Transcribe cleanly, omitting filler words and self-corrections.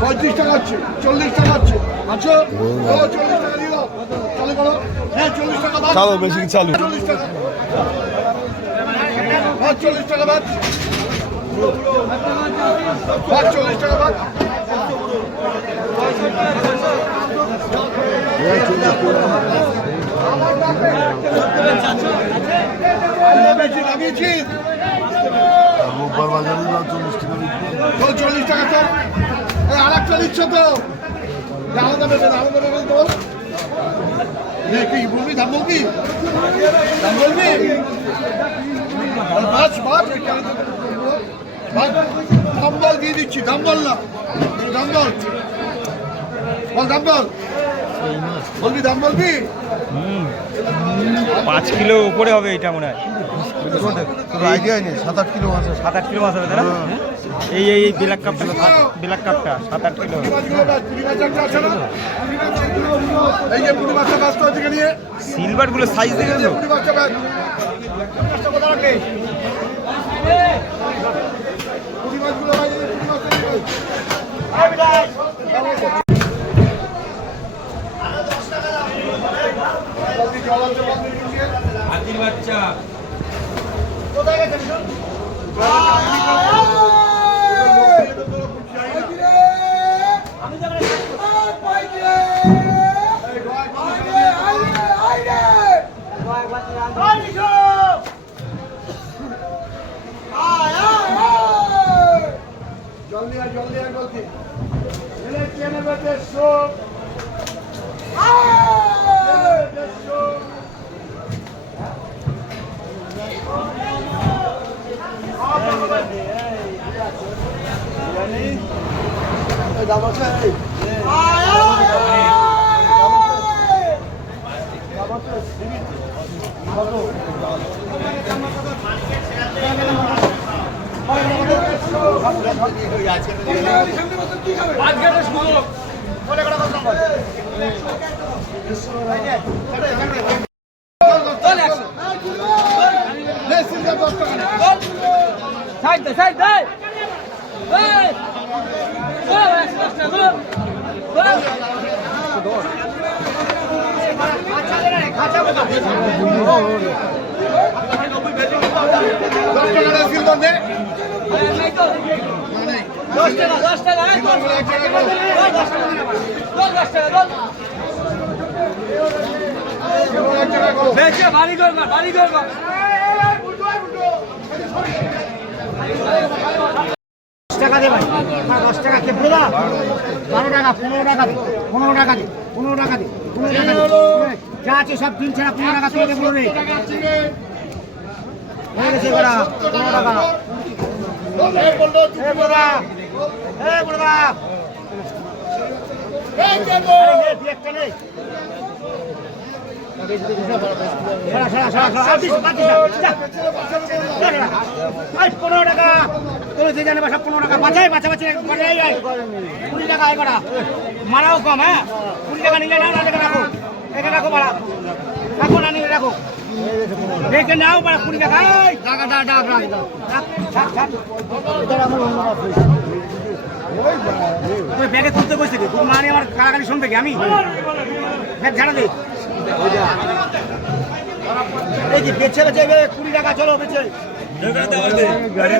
35 টাকা হচ্ছে, 40 টাকা হচ্ছে। আচ্ছা, ও 40 টাকা দিও। চালু করো। হ্যাঁ 40 টাকা দাও। চালো বেশি চালু। 40 টাকা। হ্যাঁ 40 টাকা বাদ। হ্যাঁ 40 টাকা বাদ। নামিয়েছি। 40 টাকা তো আর একটা দিচ্ছ তো আলাদা বেবেন তো কি বলবি দাম বলবি দাম বল দিয়ে দিচ্ছি দাম বল না দাম বল বলবি দাম বলবি 5 কিলো উপরে হবে এটা মনে হয়। আইডিয়া নেই 7-8 কিলো মাছ 7-8 কিলো মাছ হবে তাই না? এই ব্ল্যাক কাপটা 7-8 কিলো। এই যে পুরি মাছটা ব্যস্ত হচ্ছে নিয়ে সিলভার গুলো সাইজ দেখে তো পুরি মাছটা ব্যাগ পুরি মাছগুলো হাতির বাচ্চা কোথায় গেছেন জলদি বলছি দাম আছে টাকা দে ভাই 10 টাকা কে বলা 12 টাকা 15 টাকা দে 15 টাকা দে 15 টাকা দে 15 টাকা দে যা আছে সব দিন ছাড়া 15 টাকা তুই বলে রে হয়ে গেছে বড়া 15 টাকা এই বললো তুই বড়া এই বড়া এই দেবো এই দি একটা নে সারা আদিস বাকি যা 15 টাকা তোর যে জানে বাসা 15 টাকা বাঁচাই বাঁচাবাচি বাঁচাই আয় 20 টাকা আয় করা মারাও কম হ্যাঁ 20 টাকা নিলে নাও না টাকা রাখো এখানে রাখো মারা রাখো না নিলে রাখো দেখে নাও বাড়া 20 টাকা এই টাকা ডাক ওই ব্যাগে তুলতে বসে কি তোর মানে আমার কারাগারি শুনবে কি আমি ব্যাগ ঝাড়া দে এই যে বেচে 20 টাকা চলো বেচে গাড়ি